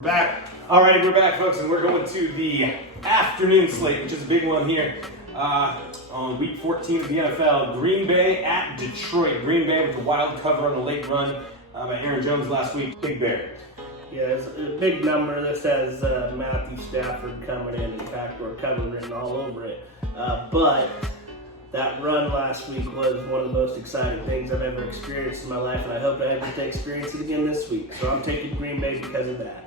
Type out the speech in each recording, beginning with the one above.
Back. Alrighty, we're back, folks, and we're going to the afternoon slate, which is a big one here on week 14 of the NFL. Green Bay at Detroit. Green Bay with a wild cover on a late run by Aaron Jones last week. Big Bear. Yeah, it's a big number. This has Matthew Stafford coming in. In fact, we're cover written all over it. But that run last week was one of the most exciting things I've ever experienced in my life, and I hope I get to experience it again this week. So I'm taking Green Bay because of that.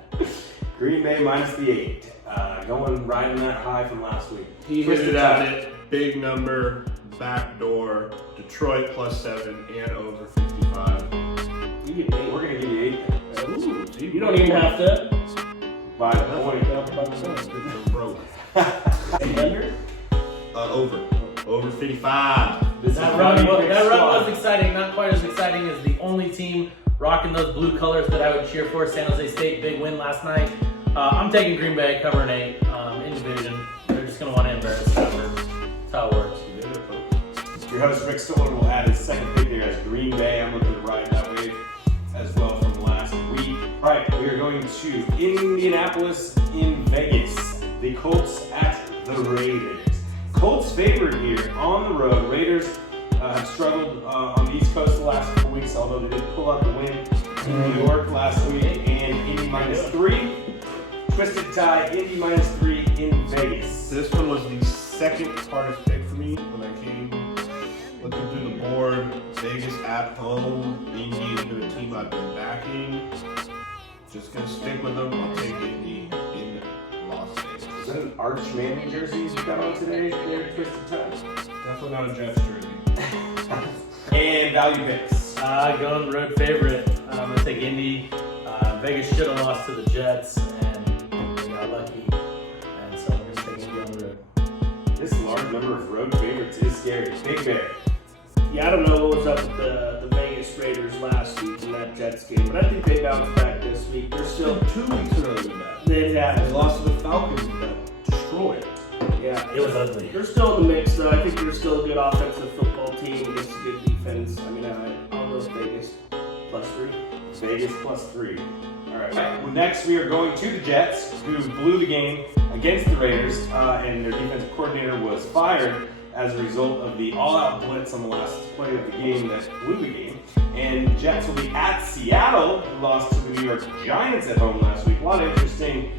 Green Bay minus the 8. Riding that high from last week. He hit it at it. Big number, back door. Detroit +7 and over 55. You get 8. We're going to give you 8. Ooh, you don't even have to. By the point. Broke. And under? Over 55. That run was exciting, not quite as exciting as the only team rocking those blue colors that I would cheer for. San Jose State, big win last night. I'm taking Green Bay covering 8 in division. They're just going to want to embarrass Denver. That's how it works. Your host Rick Stiller will add his second pick there as Green Bay. I'm looking to ride that wave as well from last week. All right, we are going to Indianapolis in Vegas. The Colts at the Raiders. Colts favored here on the road. Raiders have struggled on the East Coast the last couple weeks, although they did pull out the win in New York last week. And Indy -3. Twisted tie, Indy -3 in Vegas. This one was the second hardest pick for me when I came looking through the board. Vegas at home. Indy has been a team I've been backing. Just going to stick with them. I'll take Indy in Las Vegas. Is that an Arch Manning jersey you got on today? There, Twisted tie. Definitely not a Jets jersey. And value picks. Going road favorite. I'm going to take Indy. Vegas should have lost to the Jets, and they got lucky. And so I'm going to take Indy on the road. This large number of road favorites is scary. Big Bear. Yeah, I don't know what was up with the Vegas Raiders last week in that Jets game, but I think they bounced back this week. They're still 2 weeks earlier than that. They lost to the Falcons and got destroyed. Yeah, It was ugly. they're still in the mix, though. I think they're still a good offensive football team against a good defense. I mean, I'll go with Vegas +3. Vegas +3. All right. Well, next, we are going to the Jets, who blew the game against the Raiders, and their defensive coordinator was fired as a result of the all-out blitz on the last play of the game that blew the game. And Jets will be at Seattle, who lost to the New York Giants at home last week. A lot of interesting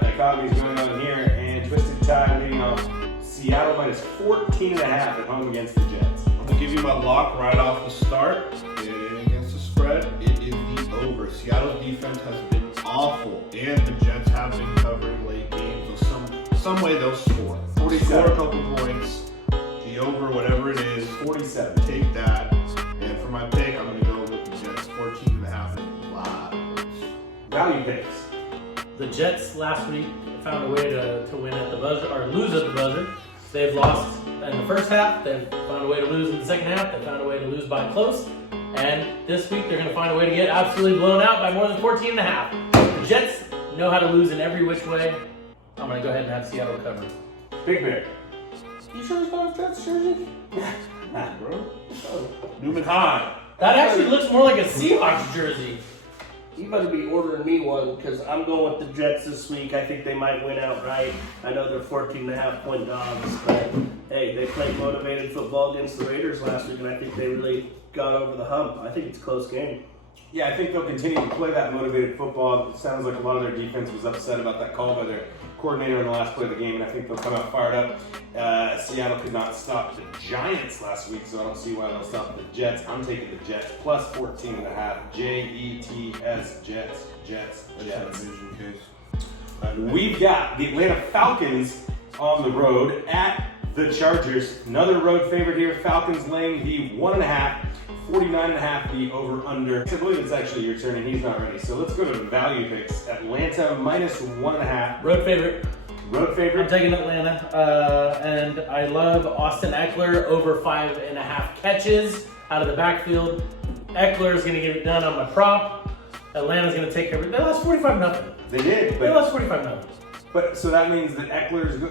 dichotomies going on here, and Twisted Tie leading off Seattle -14.5 at home against the Jets. I'm going to give you my lock right off the start. It ain't against the spread. It is the over. Seattle's defense has been awful, and the Jets have been covering late games. So some way they'll score. 47. Score a couple points. The over, whatever it is, 47. take that. And for my pick, I'm going to go with the Jets. 14.5 and a lot. Value picks. The Jets last week found a way to win at the buzzer, or lose at the buzzer. They've lost in the first half. They've found a way to lose in the second half. They found a way to lose by close. And this week, they're going to find a way to get absolutely blown out by more than 14.5. The Jets know how to lose in every which way. I'm going to go ahead and have Seattle cover. Big Bear. You sure it's not a Jets jersey? Bro. Newman High. That actually looks more like a Seahawks jersey. You better be ordering me one because I'm going with the Jets this week. I think they might win outright. I know they're 14.5-point dogs, but hey, they played motivated football against the Raiders last week, and I think they really got over the hump. I think it's a close game. Yeah, I think they'll continue to play that motivated football. It sounds like a lot of their defense was upset about that call by their coordinator in the last play of the game, and I think they'll come out fired up. Seattle could not stop the Giants last week, so I don't see why they'll stop the Jets. I'm taking the Jets +14.5. Jets, Jets, Jets. We've got the Atlanta Falcons on the road at the Chargers. Another road favorite here. Falcons laying the 1.5. 49.5 the over-under. I believe it's actually your turn and he's not ready. So let's go to value picks. Atlanta -1.5. Road favorite. Road I'm favorite. taking Atlanta. And I love Austin Eckler over 5.5 catches out of the backfield. Eckler is going to get it done on my prop. Atlanta's going to take care of it. They lost 45-0. They did. They lost 45-0. But so that means that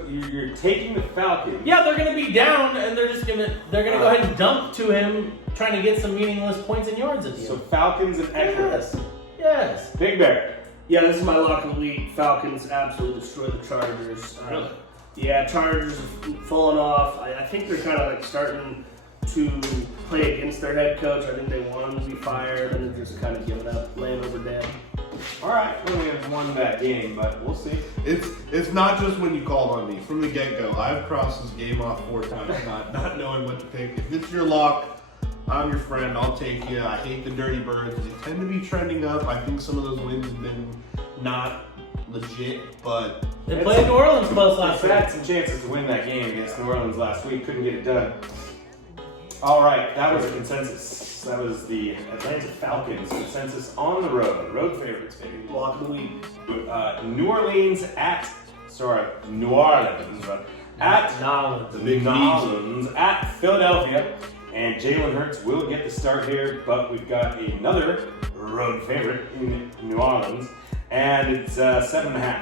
you're taking the Falcons. Yeah, they're gonna be down, and they're gonna go ahead and dump to him, trying to get some meaningless points and yards at the end. So Falcons and Eckler. Yes. Big Bear. Yeah, this is my lock of the week. Falcons absolutely destroy the Chargers. Really? Yeah, Chargers have fallen off. I think they're kind of like starting to play against their head coach. I think they want him to be fired, and they're just kind of giving up, laying over dead. All right, we only have won that game, but we'll see. It's not just when you called on me. From the get-go, I've crossed this game off 4 times, not knowing what to pick. If it's your lock, I'm your friend. I'll take you. I hate the Dirty Birds. They tend to be trending up. I think some of those wins have been not legit, but They played New Orleans close last They week. had some chances to win that game against New Orleans last week, couldn't get it done. All right, that was a consensus. That was the Atlanta Falcons consensus on the road. Road favorites, baby. Lock of the week. New Orleans at Nolans. the big Nolans at Philadelphia. And Jalen Hurts will get the start here, but we've got another road favorite in New Orleans. And it's 7.5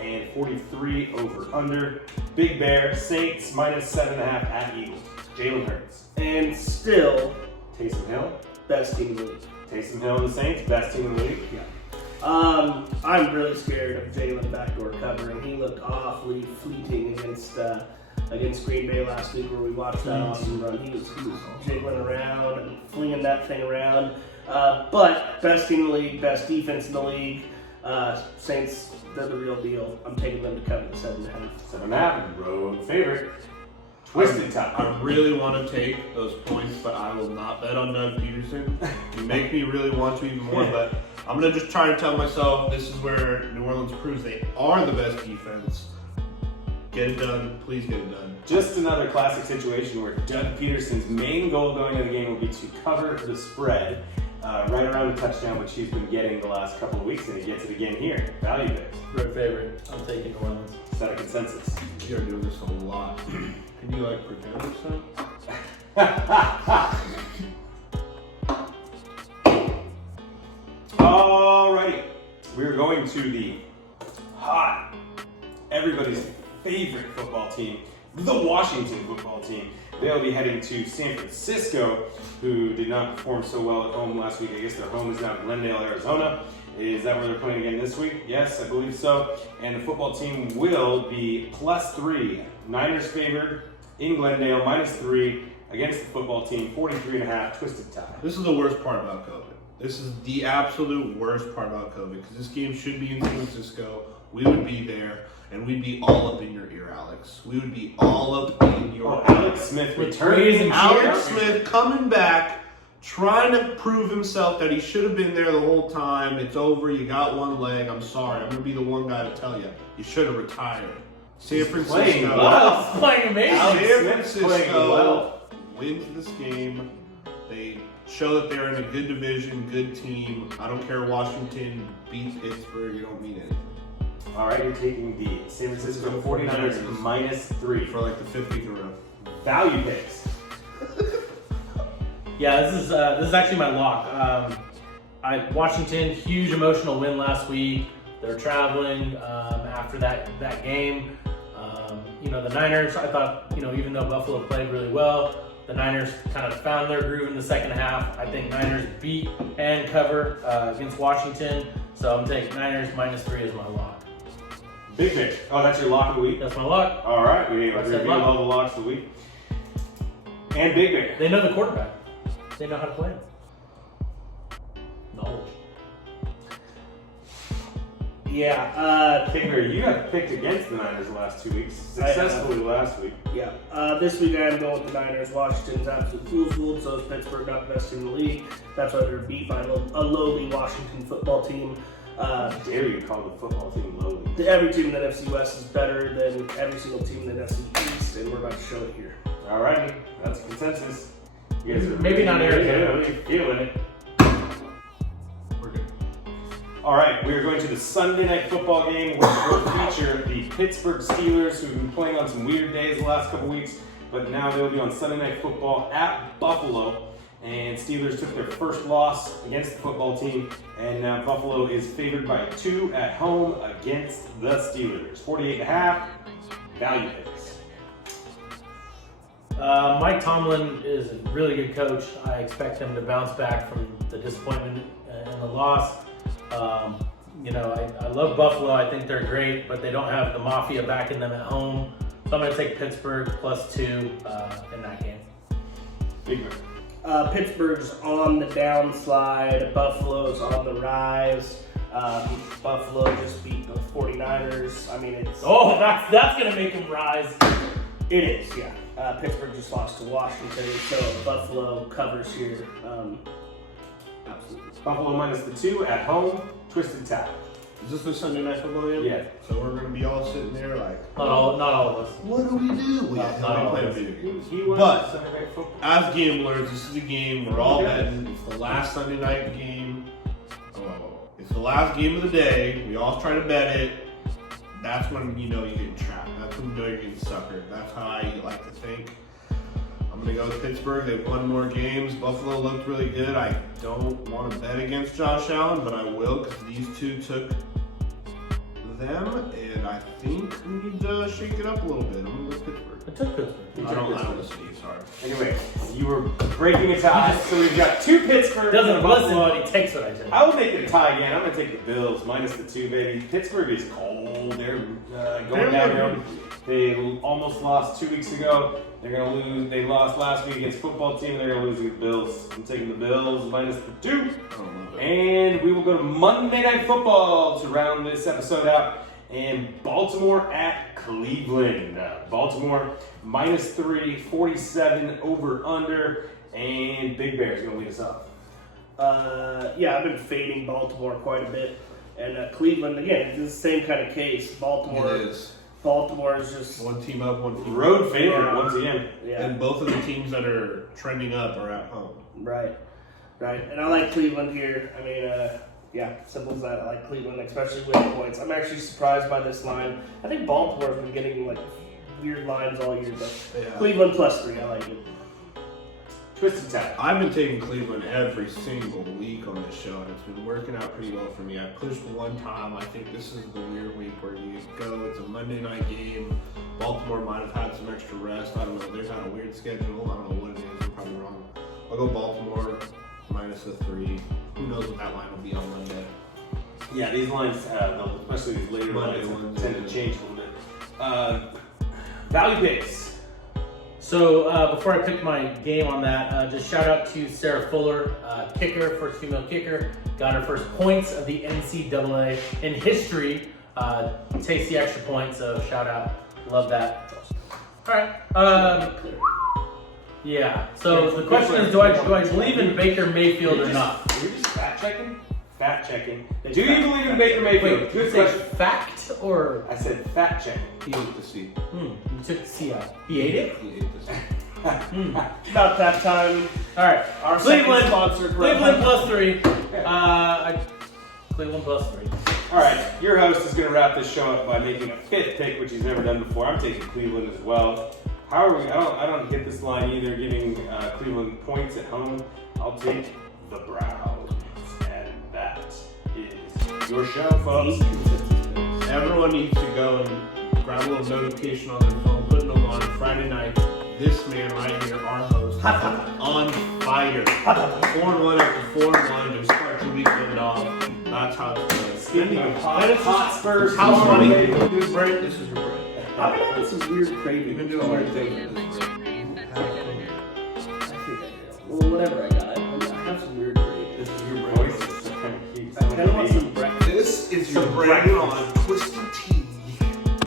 and 43 over under. Big Bear, Saints minus 7.5 at Eagles. Jalen Hurts. And still, Taysom Hill. best team in the league. Taysom Hill and the Saints, best team in the league. I'm really scared of Jalen backdoor covering. He looked awfully fleeting against Green Bay last week, where we watched that awesome run. He was jiggling around and flinging that thing around. But best team in the league, best defense in the league. Saints, they're the real deal. I'm taking them to cover the 7.5. 7.5, road favorite. Twisted top. I really want to take those points, but I will not bet on Doug Peterson. You make me really want to even more, but I'm going to just try to tell myself this is where New Orleans proves they are the best defense. Get it done. Please get it done. Just another classic situation where Doug Peterson's main goal going into the game will be to cover the spread right around a touchdown, which he's been getting the last couple of weeks, and he gets it again here. Value picks. Road favorite. I'm taking New Orleans. Set a consensus. You're doing this a lot. Can you pretend or something? Alrighty, we're going to the hot, everybody's favorite football team, the Washington football team. They'll be heading to San Francisco, who did not perform so well at home last week. I guess their home is now Glendale, Arizona. Is that where they're playing again this week? Yes, I believe so. And the football team will be +3. Niners favored in Glendale, -3 against the football team, 43.5, twisted tie. This is the worst part about COVID. This is the absolute worst part about COVID, because this game should be in San Francisco. We would be there, and we'd be all up in your ear, Alex. We would be all up in your ear. Alex Smith With returning. praise and Alex Smith coming back, trying to prove himself that he should have been there the whole time. It's over. You got one leg. I'm sorry. I'm going to be the one guy to tell you. You should have retired. San Francisco. playing well. Wow, it's playing amazing. Alex San Smith's playing Francisco well. wins this game. They show that they're in a good division, good team. I don't care. Washington beat Pittsburgh. You don't mean anything. All right, you're taking the San Francisco 49ers -3 For like the 5th week in a row. value picks. Yeah, this is actually my lock. Washington, huge emotional win last week. They're traveling after that game. The Niners, I thought, even though Buffalo played really well, the Niners kind of found their groove in the second half. I think Niners beat and cover against Washington. So I'm taking Niners -3 as my lock. Big pick. Oh, that's your lock of the week? That's my lock. All right, we I said reviewed lock. all the locks of the week. And Big Bear. They know the quarterback. They know how to play him. Knowledge. Yeah, Big Bear, you have picked against the Niners the last 2 weeks. Successfully last week. yeah. This week I am going with the Niners. Washington's absolute fool's, so is Pittsburgh, not the best team in the league. That's why they're beat by a lowly Washington football team. How dare you call the football team lowly? Every team in the NFC West is better than every single team in the NFC East, and we're about to show it here. All righty, that's consensus. You guys are Maybe not Arizona. really feeling it. We're good. All right, we are going to the Sunday night football game, which will feature the Pittsburgh Steelers, who've been playing on some weird days the last couple weeks, but now they'll be on Sunday night football at Buffalo. And Steelers took their first loss against the football team, and now Buffalo is favored by 2 at home against the Steelers. 48.5, value picks. Mike Tomlin is a really good coach. I expect him to bounce back from the disappointment and the loss. You know, I love Buffalo. I think they're great, but they don't have the Mafia backing them at home. So I'm going to take Pittsburgh +2 in that game. Big man. Pittsburgh's on the downslide. Buffalo's on the rise. Buffalo just beat the 49ers. I mean, it's... Oh, that's going to make them rise. It is, yeah. Pittsburgh just lost to Washington, so Buffalo covers here. Absolutely. Buffalo -2 at home. Twisted Tie. Is this the Sunday night football game? Yeah. So we're gonna be all sitting there like, Not all of us. what do we do? We Not all play of us. video games. He was But- Sunday Night Football. As gamblers, this is a game we're all Yeah. betting. It's the last Sunday night game. It's the last game of the day. We all try to bet it. That's when you know you're getting trapped. That's when you know you're getting suckered. That's how I like to think. I'm gonna go with Pittsburgh. They've won more games. Buffalo looked really good. I don't want to bet against Josh Allen, but I will because these two took them, and I think we need to shake it up a little bit. I'm gonna go with Pittsburgh. I took Pittsburgh. I don't listen to you. Sorry. Anyway, you were breaking a tie, so we've got 2 Pittsburgh. Doesn't and listen, Buffalo. but he takes what I take. I will make it a tie again. I'm going to take the Bills -2, baby. Pittsburgh is cold. They're going downhill. They almost lost 2 weeks ago. They're going to lose. They lost last week against football team. They're going to lose against the Bills. I'm taking the Bills -2. I don't love it. And we will go to Monday Night Football to round this episode out. And Baltimore at Cleveland. Baltimore -3, 47 over/under. And Big Bear's going to lead us off. Yeah, I've been fading Baltimore quite a bit. And Cleveland, again, it's the same kind of case. Baltimore It is. Baltimore is just... One team up, one team Road favorite Yeah. once again. Yeah, And both of the teams that are trending up are at home. right. And I like Cleveland here. I mean, yeah, simple as that. I like Cleveland, especially with points. I'm actually surprised by this line. I think Baltimore's been getting like weird lines all year, but Cleveland +3, I like it. Twisted Tie. I've been taking Cleveland every single week on this show, and it's been working out pretty well for me. I pushed one time. I think this is the weird week where you go, it's a Monday night game. Baltimore might have had some extra rest. I don't know. They've had a weird schedule. I don't know what it is. I'm probably wrong. I'll go Baltimore -3. Who knows what that line will be on Monday. Yeah, these lines, especially these later Monday lines, ones, tend yeah. to change a little bit. Value picks. So before I pick my game on that, just shout out to Sarah Fuller, kicker, first female kicker, got her first points of the NCAA in history. Takes the extra points, so shout out, love that. All right. Yeah. So the question is, do I believe in Baker Mayfield or not? You're just fact checking. Fact checking. They Do you fact- believe in Baker Mayfield? Wait, Good you say question. fact or I said fact checking. He ate the C. you took the C out? He ate it. He ate the C. About that time. All right. Our Cleveland second sponsor, Cleveland +3. Cleveland +3. All right, your host is going to wrap this show up by making a 5th pick, which he's never done before. I'm taking Cleveland as well. How are we? I don't get this line either. Giving Cleveland points at home. I'll take the Browns, and that is your show, folks. Everyone needs to go and grab a little notification on their phone, putting them on Friday night. This man right here, our host, on fire. 4-1 after 4-1 to start your weekend off. That's how it's done. Speaking of hot Spurs, House tomorrow money. night, This break, this is your break. I've been having some weird cravings. You've been doing weird things. Well, whatever I got, I have some weird cravings. This is your voice. It's kind of cute. I kind of want some breakfast. This is your break on Twisted